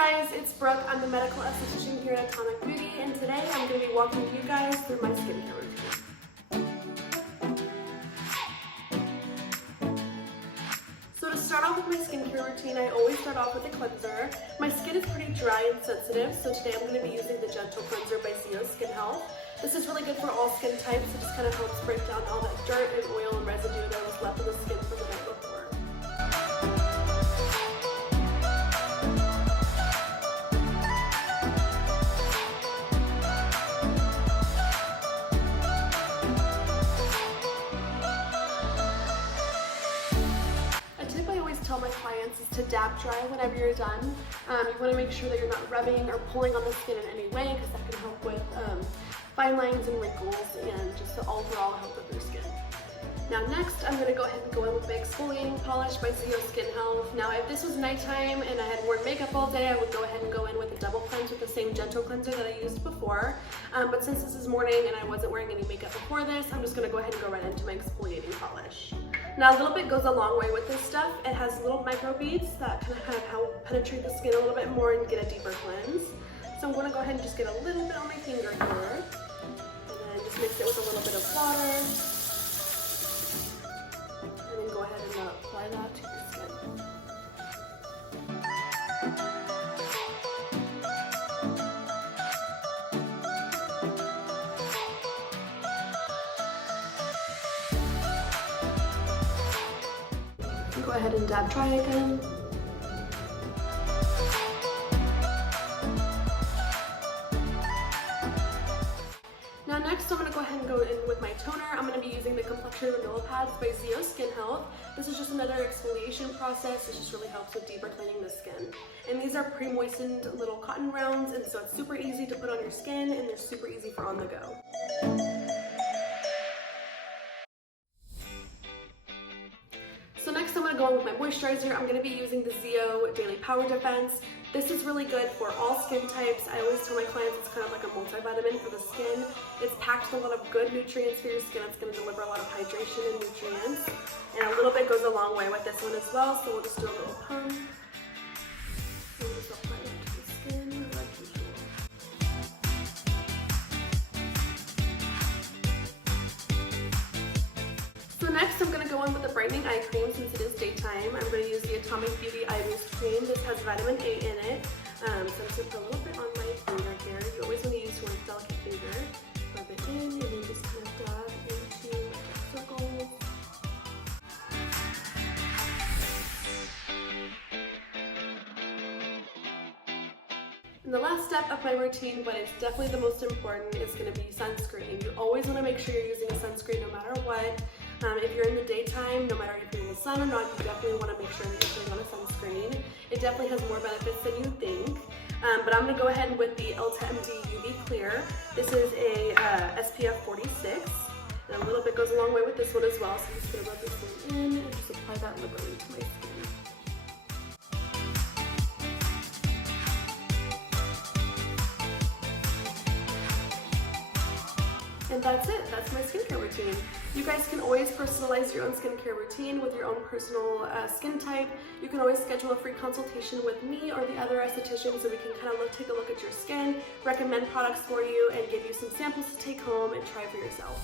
guys, it's Brooke. I'm the medical esthetician here at Atomic Beauty, and today I'm going to be walking you guys through my skincare routine. So to start off with my skincare routine, I always start off with a cleanser. My skin is pretty dry and sensitive, so today I'm going to be using the Gentle Cleanser by Skin Health. This is really good for all skin types. It just kind of helps break down all that dirt and oil and residue that was left on the skin from the night before. Tell my clients is to dab dry whenever you're done. You want to make sure that you're not rubbing or pulling on the skin in any way, because that can help with fine lines and wrinkles and just the overall health of your skin. Now next, I'm going to go ahead and go in with my Exfoliating Polish by Skin Health. Now if this was nighttime and I had worn makeup all day, I would go ahead and go in with a double cleanse with the same Gentle Cleanser that I used before. But since this is morning and I wasn't wearing any makeup before this, I'm just going to go ahead and go right into my Exfoliating Polish. Now a little bit goes a long way with this stuff. It has little micro beads that kind of help penetrate the skin a little bit more and get a deeper cleanse. So I'm going to go ahead and just get a little bit on my finger here, and then just mix it with a little bit of water, and then go ahead and apply that to your skin. Go ahead and dab dry again. Now next I'm going to go ahead and go in with my toner. I'm going to be using the Complexion Renewal pads by Skin Health. This is just another exfoliation process. It just really helps with deeper cleaning the skin. And these are pre-moistened little cotton rounds, and so it's super easy to put on your skin and they're super easy for on the go. So next I'm going to go in with my moisturizer. I'm going to be using the Daily Power Defense. This is really good for all skin types. I always tell my clients it's kind of like a multivitamin for the skin. It's packed with a lot of good nutrients for your skin. It's going to deliver a lot of hydration and nutrients. And a little bit goes a long way with this one as well. So we'll just do a little pump. And we'll just apply that to the skin like usual. So next I'm going to go in with the brightening eye cream. Since it is daytime, I'm going to use the Atomic Beauty Eye Boost Cream. This has vitamin A in it. So I'm just going to put a little bit on my finger here. You always want to use your delicate finger. Rub it in and then just kind of dab into a circle. And the last step of my routine, but it's definitely the most important, is going to be sunscreen. You always want to make sure you're using a sunscreen no matter what. If you're in the daytime, no matter if you're in the sun or not, you definitely want to make sure that you're putting on a sunscreen. It definitely has more benefits than you think. But I'm going to go ahead with the Elta UV Clear. This is a SPF 46. And a little bit goes a long way with this one as well. So I'm just going to rub this one in and just apply that liberally to my skin. And that's it. That's my skincare routine. You guys can always personalize your own skincare routine with your own personal skin type. You can always schedule a free consultation with me or the other estheticians so we can kind of take a look at your skin, recommend products for you, and give you some samples to take home and try for yourself.